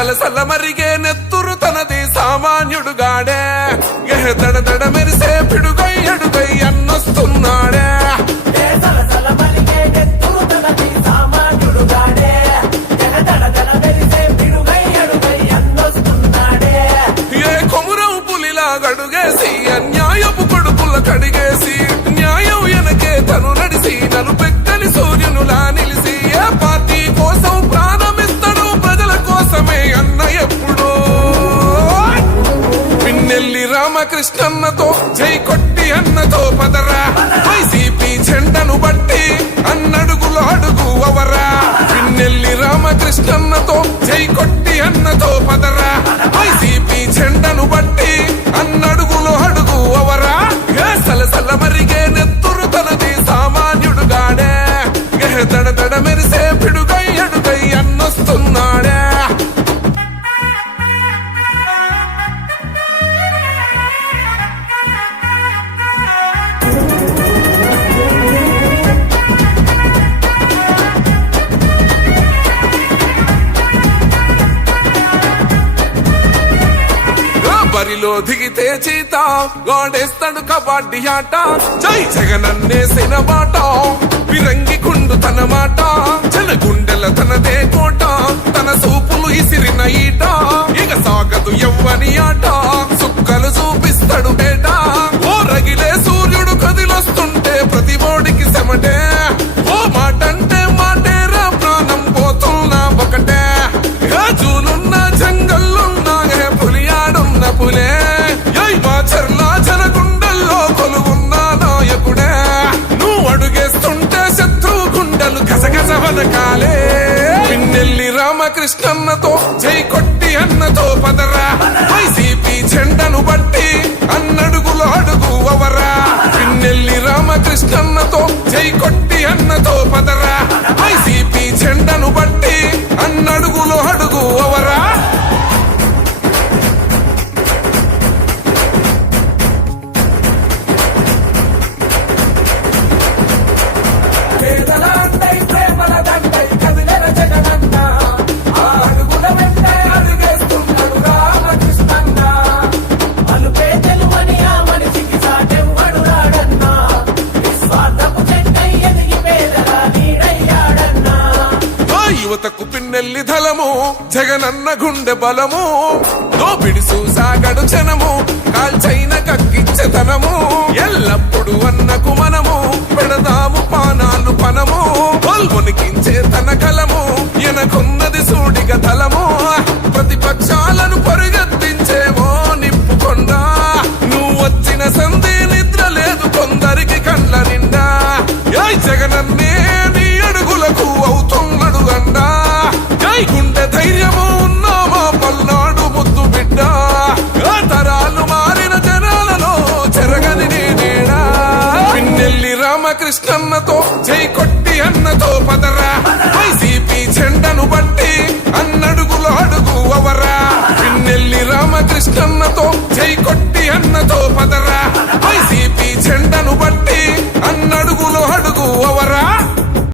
సలసల మరిగే నెత్తురు తనది సామాన్యుడుగాడే దడ దడ మెరిసే పిడుగై అడుగై అన్నొస్తున్నాడే ఏ కొమురం పులిలా గడుగేసి అన్యాయపు కొడుకుల కడిగేసి న్యాయం వెనకే తను నడిసి నలుపెక్కని సూర్యునులా నిలిసి ఏ పార్టీ కోసం ప్రాణమిస్తాడు ప్రజల కోసమే అన్న ఎప్పుడో పిన్నెల్లి రామకృష్ణన్నతో జై కొట్టి అన్నతో పదరా వైసీపీ జెండను బట్టి అన్నడుగులో అడుగు అవరా పిన్నెల్లి రామకృష్ణన్నతో జై కొట్టి అన్నతో పదరా వైసీపీ జెండను బట్టి అన్నడుగులో అడుగు అవరా సలసల మరిగే నెత్తురు తనది సామాన్యుడుగాడే దడ దడ మెరిసే పిడుగై అడుగై అన్నొస్తున్నాడే బరిలో దిగితే చీత గోడేస్తాడు కబడ్డీ ఆట జై జగనన్నేసిన బాట విరంగి కుండు తన మాట జన గుండెల తనదే కోట తన సూపులు ఇసిరిన ఈట ఇక సాగదు ఎవ్వని ఆట సుక్కలు చూపిస్తాడు బేట ఓ రగిలే సూర్యుడు కదిలొస్తుంటే ప్రతి ఓడికి సెమటే ఓ మాటంటే మాటేరా ప్రాణం పోతున్నా ఒకటే జూలున్న జంగల్లున్నా పులి ఆడున్న పులే మా చర్లా జన గుండెల్లో కొలువున్న నాయకుడే నువ్వు అడుగేస్తుంటే శత్రువు గుండెలు గసగస వనకాలే పిన్నెల్లి రామకృష్ణన్నతో జై కొట్టి అన్నతో పదరా వైసీపీ జెండను బట్టి అన్నడుగులో అడుగు అవరా పిన్నెల్లి రామకృష్ణన్నతో జై కొట్టి అన్నతో పదరా వైసీపీ జెండను బట్టి అన్నడుగులో అడుగు అవరా యువతకు పిన్నెల్లి ధలము జగనన్న గుండె బలము దోపిడి సాగడు జనము కాల్చైన కక్కిచ్చతనము ఎల్లప్పుడు అన్నకు మనము పెడదాము పానాలు పనము పొల్మునికించే తన కలము ఎనకున్నది సూడిగ ధలము ప్రతిపక్షాలను పరుగెత్తించేమో నిప్పుకొండా నువ్వు వచ్చిన సంధి నిద్ర లేదు కొందరికి కండ్ల నిండా జగనన్నే నీ అడుగులకు అవుతున్నాడు అండా జై గుండె ధైర్యము ఉన్నామా పల్నాడు ముద్దు బిడ్డ తరాలు మారిన జనాలలో చెరగని నేనేడా పిన్నెల్లి రామకృష్ణన్నతో జై కొట్టి అన్నతో పద